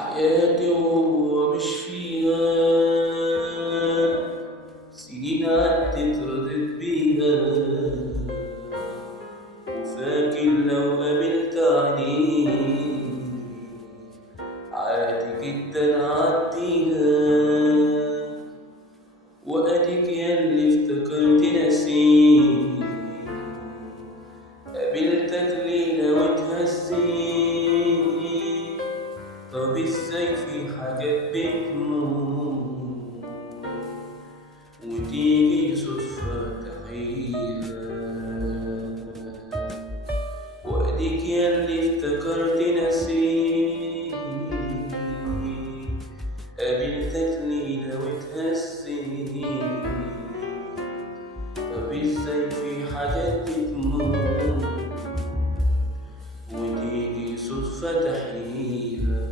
حياتي وهو مش فيها، سنين عدت رضيت بيها، وفاكر لو قابلت عينيك عادي جدا عديها. وأديك ياللي افتكرت نسيت، قابلتك ليلة واتهزيت. طب ازاي في حاجات بتموت وتيجي صدفة تحيها؟ وأديك ياللي افتكرت نسيت، قابلتك ليلة واتهزيت. طب ازاي في حاجات بتموت وتيجي صدفة تحييها؟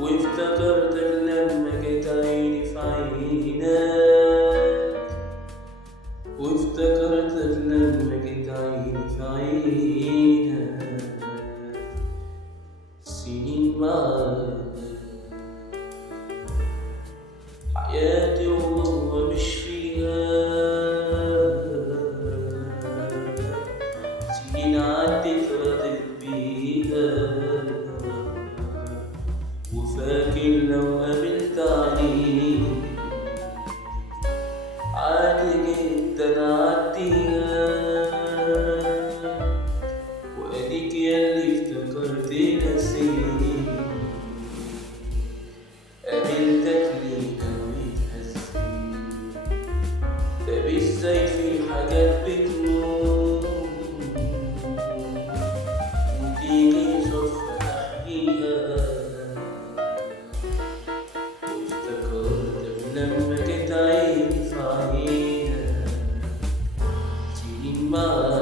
وافتكرتك لما جيت عيني في عينك، وافتكرتك لما جيت عيني في عينك. سنين معاك حياتي وهو مش فيها، سنين عدت رضيت بيها، وفاكر لو قابلت عليك عادي جدا عديها. وأديك ياللي افتكرت نسيت، قابلتك ليلة واتهزيت. طب ازاي في حاجات بتموت وتيجي صدفة تحكيها؟ وافتكرتك لما جيت عيني في عينك. سنين معاك